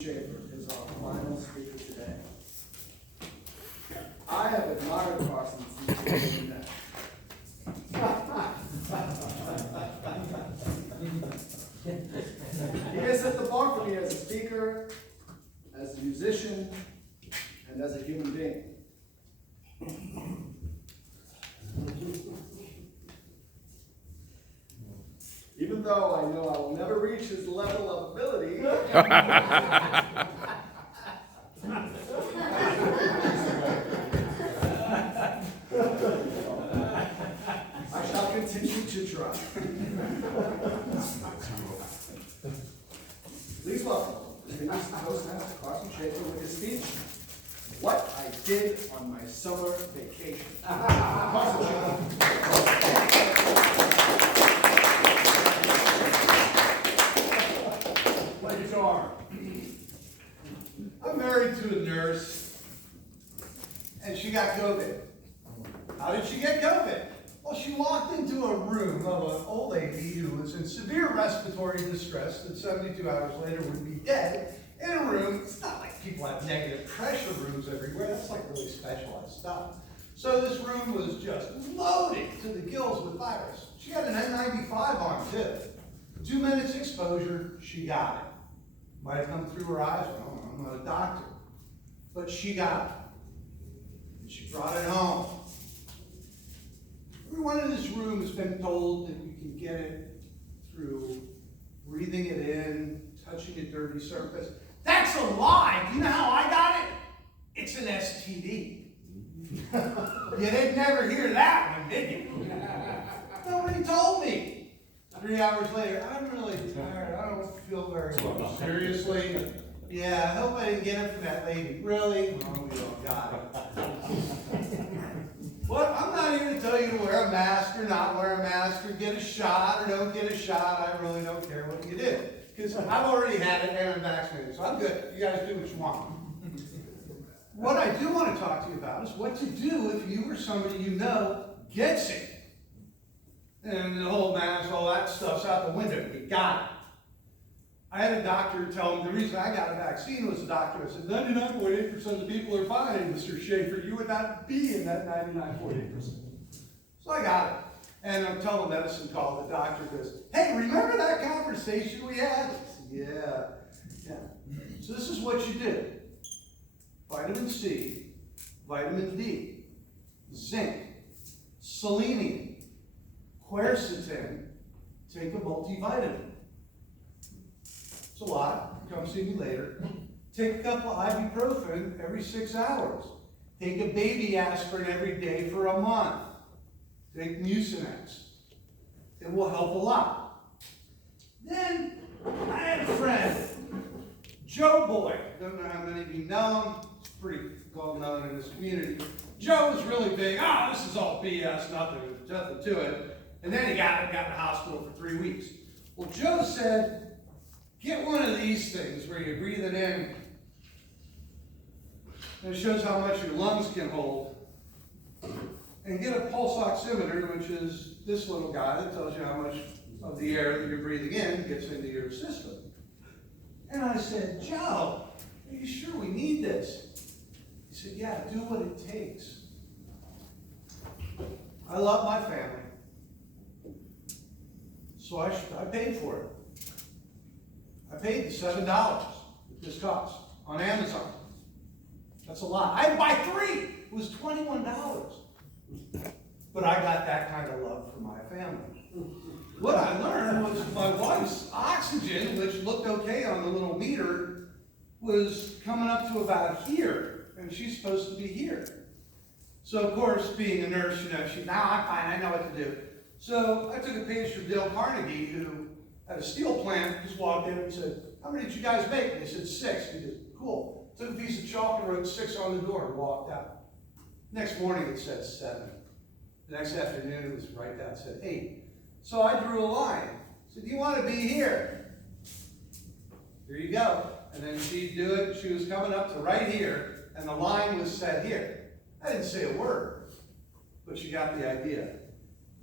Schaefer is our final speaker today. I have admired Carson since he met. He has set the bar for me as a speaker, as a musician, and as a human being. Even though I know I will never reach his level of ability, I shall continue to try. Please welcome distinguished Toastmaster Carson Schaefer with his speech, What I Did on My Summer Vacation. Carson Schaefer. Thank you, Charm. I'm married to a nurse, and she got COVID. How did she get COVID? Well, she walked into a room of an old lady who was in severe respiratory distress that 72 hours later would be dead in a room. It's not like people have negative pressure rooms everywhere. That's like really specialized stuff. So this room was just loaded to the gills with virus. She had an N95 on too. 2 minutes exposure, she got it. Might have come through her eyes. I don't know, I'm not a doctor. But she got it. And she brought it home. Everyone in this room has been told that you can get it through breathing it in, touching a dirty surface. That's a lie. Do you know how I got it? It's an STD. You didn't never hear that one, did you? Nobody told me. 3 hours later, I'm really tired. I don't feel very well. Seriously? Yeah, I hope I didn't get it from that lady. Really? Oh, we all got it. Well, I'm not here to tell you to wear a mask or not wear a mask or get a shot or don't get a shot. I really don't care what you do. Because I've already had it and I'm vaccinated, so I'm good. You guys do what you want. What I do want to talk to you about is what to do if you or somebody you know gets it. And the whole mask, all that stuff's out the window. You got it. I had a doctor tell me the reason I got a vaccine was a doctor said, 99.8% of the people are fine, Mr. Schaefer. You would not be in that 99.8%. So I got it. And I'm telemedicine called. The doctor goes, hey, remember that conversation we had? I said, yeah. So this is what you do. Vitamin C, vitamin D, zinc, selenium, quercetin, take a multivitamin. It's a lot. Come see me later. Take a couple of ibuprofen every 6 hours. Take a baby aspirin every day for a month. Take Mucinex. It will help a lot. Then I had a friend, Joe Boy. Don't know how many of you know him. He's pretty well known in this community. Joe was really big. This is all BS, nothing to it. And then he got in the hospital for 3 weeks. Well, Joe said, get one of these things where you breathe it in, and it shows how much your lungs can hold. And get a pulse oximeter, which is this little guy that tells you how much of the air that you're breathing in gets into your system. And I said, Joe, are you sure we need this? He said, yeah, do what it takes. I love my family. So I paid for it. I paid the $7 that this cost on Amazon. That's a lot. I'd buy 3. It was $21. But I got that kind of love for my family. What I learned was my wife's oxygen, which looked okay on the little meter, was coming up to about here, and she's supposed to be here. So of course, being a nurse, I'm fine, I know what to do. So I took a page from Dale Carnegie, who at a steel plant just walked in and said, how many did you guys make? And they said 6. He said, cool. Took a piece of chalk and wrote 6 on the door and walked out. Next morning it said 7. The next afternoon it was right down, it said 8. So I drew a line. I said, do you want to be here? Here you go. And then she'd do it. She was coming up to right here, and the line was set here. I didn't say a word, but she got the idea.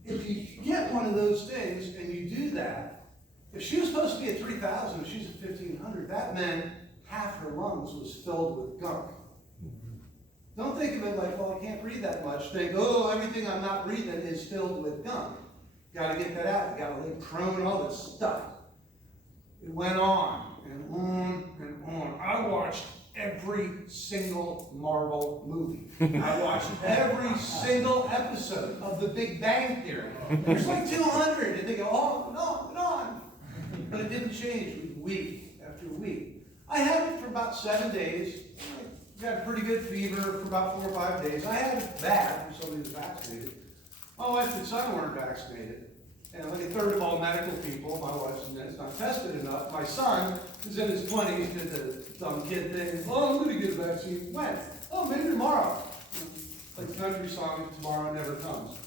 If you get one of those things and you do that, if she was supposed to be at 3,000, she's at 1,500, that meant half her lungs was filled with gunk. Don't think of it like, well, I can't breathe that much. Think, oh, everything I'm not breathing is filled with gunk. Gotta get that out. You gotta lay prone, all this stuff. It went on and on and on. I watched every single Marvel movie. I watched every single episode of The Big Bang Theory. There's like 200, and they go on and on and on. But it didn't change week after week. I had it for about 7 days. I got a pretty good fever for about 4 or 5 days. I had it bad for somebody who's vaccinated. My wife and son weren't vaccinated. And like a third of all medical people, my wife's not tested enough. My son, who's in his 20s, did the dumb kid thing. Oh, I'm going to get a vaccine. When? Oh, maybe tomorrow. Like the country song, tomorrow never comes.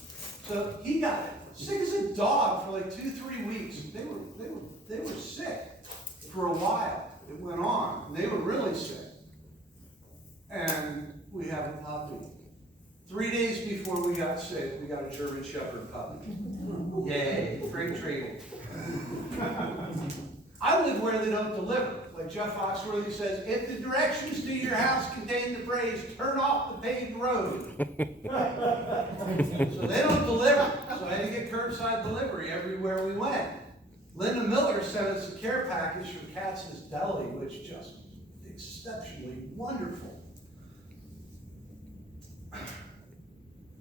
So he got it. Sick as a dog for like 2-3 weeks. They were sick for a while. It went on. They were really sick. And we have a puppy. 3 days before we got sick, we got a German Shepherd puppy. Yay, great trade. I live where they don't deliver. Like Jeff Foxworthy says, if the directions to your house contain the phrase, turn off the paved road. So they don't deliver. So I had to get curbside delivery everywhere we went. Linda Miller sent us a care package from Katz's Deli, which is just exceptionally wonderful.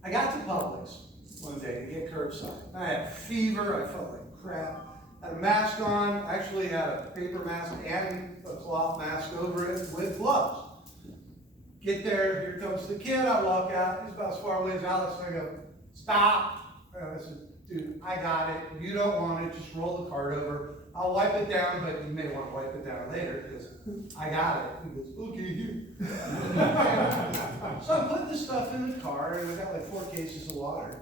I got to Publix one day to get curbside. I had fever, I felt like crap. I had a mask on, actually had a paper mask and a cloth mask over it with gloves. Get there, here comes the kid, I walk out, he's about as far away as Alex, and I go, stop. And I said, dude, I got it, you don't want it, just roll the cart over. I'll wipe it down, but you may want to wipe it down later, because I got it. He goes, okay, here. So I put this stuff in the car, and I got like 4 cases of water.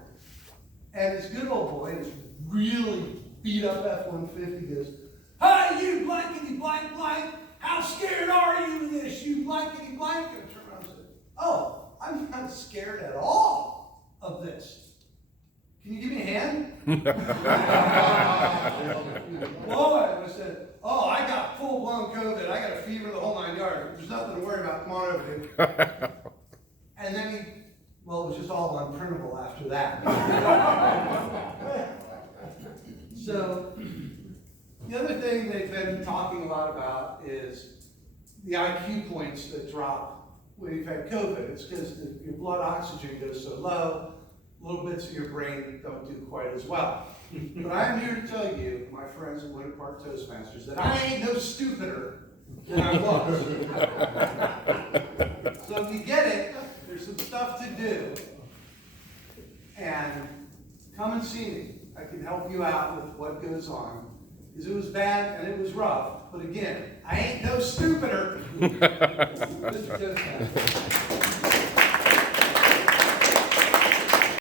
And this good old boy, this really beat up F-150 goes, hi, you blankety blank blank, how scared are you of this, you blankety blank? And I turned around and said, oh, I'm not scared at all of this. Can you give me a hand? Boy, I said, oh, I got full-blown COVID. I got a fever the whole 9 yards. There's nothing to worry about. Come on over, dude. And then well, it was just all unprintable after that. So, the other thing they've been talking a lot about is the IQ points that drop when you've had COVID. It's because your blood oxygen goes so low, little bits of your brain don't do quite as well. But I'm here to tell you, my friends at Winter Park Toastmasters, that I ain't no stupider than I was. So if you get it, there's some stuff to do. And come and see me. I can help you out with what goes on. Because it was bad and it was rough. But again, I ain't no stupider. Mr. Toastmaster.